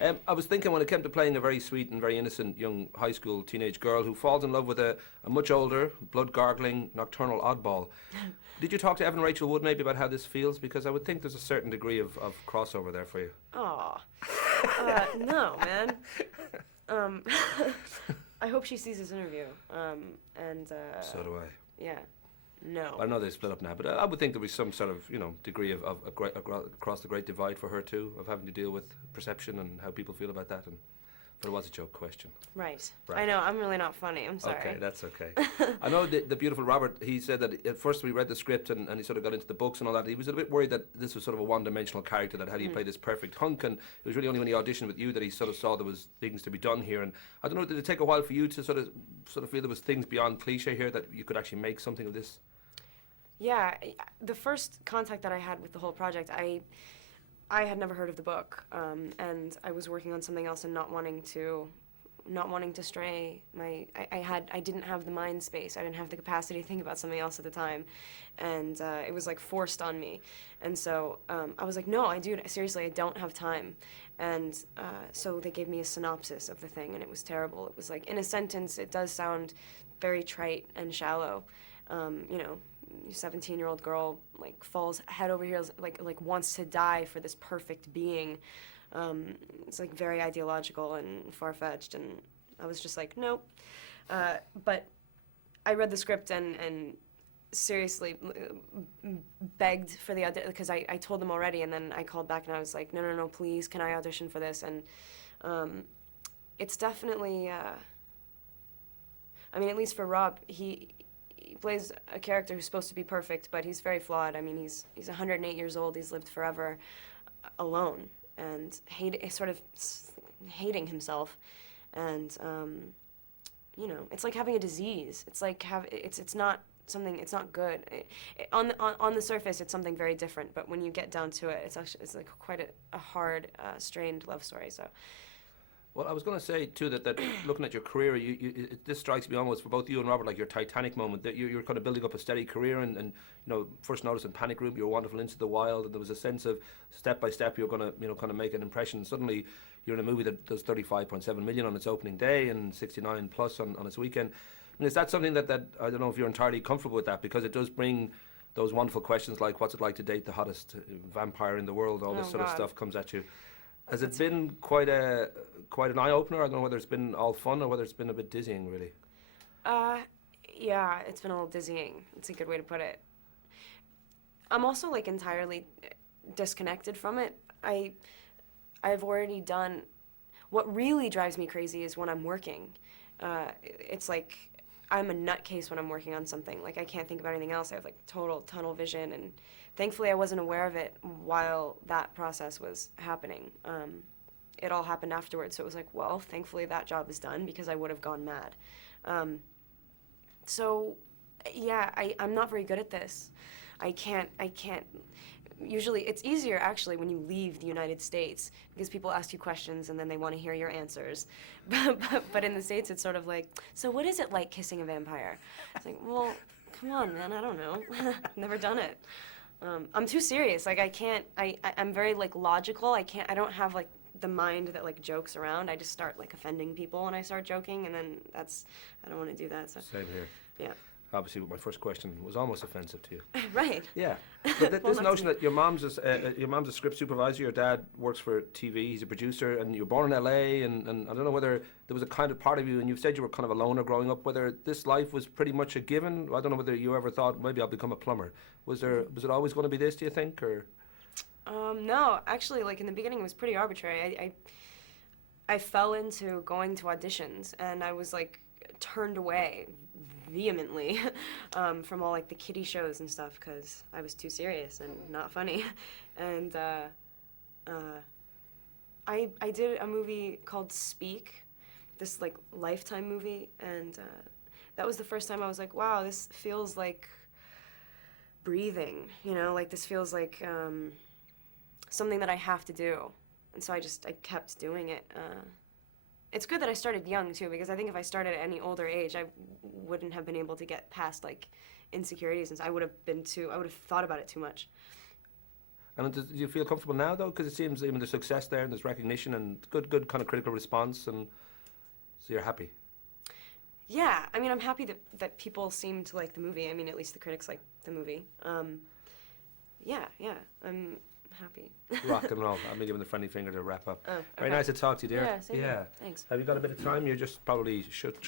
I was thinking when it came to playing a very sweet and very innocent young high school teenage girl who falls in love with a much older, blood-gargling, nocturnal oddball. Did you talk to Evan Rachel Wood maybe about how this feels? Because I would think there's a certain degree of crossover there for you. Aw. No, man. I hope she sees this interview. So do I. Yeah. No. I know they split up now, but I would think there was some sort of, degree of across the great divide for her too, of having to deal with perception and how people feel about that. But it was a joke question. Right. I know, I'm really not funny. I'm sorry. Okay, that's okay. I know the beautiful Robert, he said that at first we read the script and he sort of got into the books and all that. He was a bit worried that this was sort of a one-dimensional character, that how do you play this perfect hunk, and it was really only when he auditioned with you that he sort of saw there was things to be done here. And I don't know, did it take a while for you to sort of feel there was things beyond cliche here, that you could actually make something of this? Yeah, the first contact that I had with the whole project, I had never heard of the book, and I was working on something else and not wanting to stray. I didn't have the mind space. I didn't have the capacity to think about something else at the time, and it was like forced on me. And so I was like, no, seriously, I don't have time. And so they gave me a synopsis of the thing, and it was terrible. It was like, in a sentence, it does sound very trite and shallow. 17-year-old girl like falls head over heels, like wants to die for this perfect being. It's like very ideological and far-fetched, and I was just like, nope. But I read the script and seriously begged for the audition, because I told them already, and then I called back and I was like, no, please, can I audition for this? And it's definitely, I mean, at least for Rob, he plays a character who's supposed to be perfect, but he's very flawed. I mean, he's 108 years old. He's lived forever alone and hating himself. And, it's like having a disease. It's like it's not something, it's not good. On the surface, it's something very different, but when you get down to it, it's like quite a hard, strained love story, so. Well, I was going to say, too, that looking at your career, this strikes me almost for both you and Robert like your Titanic moment, that you're kind of building up a steady career, and first noticed in Panic Room, you were wonderful, Into the Wild, and there was a sense of step by step you're going to, kind of make an impression. Suddenly, you're in a movie that does 35.7 million on its opening day and 69 plus on its weekend. I mean, is that something that I don't know if you're entirely comfortable with that, because it does bring those wonderful questions like, what's it like to date the hottest vampire in the world? All this sort of stuff comes at you. Has it been quite an eye-opener? I don't know whether it's been all fun or whether it's been a bit dizzying, really. Yeah, it's been a little dizzying. It's a good way to put it. I'm also, like, entirely disconnected from it. I've already done... What really drives me crazy is when I'm working. It's like I'm a nutcase when I'm working on something. Like, I can't think about anything else. I have, like, total tunnel vision, and thankfully I wasn't aware of it while that process was happening. It all happened afterwards, so it was like, well, thankfully that job is done, because I would have gone mad. So, yeah, I'm not very good at this. I can't, usually, it's easier, actually, when you leave the United States, because people ask you questions and then they want to hear your answers. But in the States, it's sort of like, so what is it like kissing a vampire? It's like, well, come on, man, I don't know. Never done it. I'm too serious. Like, I can't, I'm very, like, logical. I don't have, like, the mind that, like, jokes around. I just start, like, offending people when I start joking, and then I don't want to do that. So. Same here. Yeah. Obviously, my first question was almost offensive to you. Right. Yeah. But this notion that your mom's a script supervisor, your dad works for TV, he's a producer, and you were born in LA, and I don't know whether there was a kind of part of you, and you've said you were kind of a loner growing up, whether this life was pretty much a given. I don't know whether you ever thought, maybe I'll become a plumber. Was it always going to be this, do you think, or? No, actually, like, in the beginning it was pretty arbitrary. I fell into going to auditions, and I was, like, turned away vehemently from all, like, the kiddie shows and stuff, because I was too serious and not funny. And I did a movie called Speak, this, like, Lifetime movie, and that was the first time I was like, wow, this feels like breathing, like, this feels like something that I have to do. And so I kept doing it. It's good that I started young, too, because I think if I started at any older age, I wouldn't have been able to get past, like, insecurities, and I would have thought about it too much. And do you feel comfortable now, though? Because it seems there's success there and there's recognition and good kind of critical response, and so you're happy. Yeah, I mean, I'm happy that people seem to like the movie. I mean, at least the critics like the movie. Yeah, I'm happy. Rock and roll. I've been giving the friendly finger to wrap up. Oh, okay. Very nice to talk to you, dear. Yeah, same here. Thanks. Have you got a bit of time? You're just probably shuttle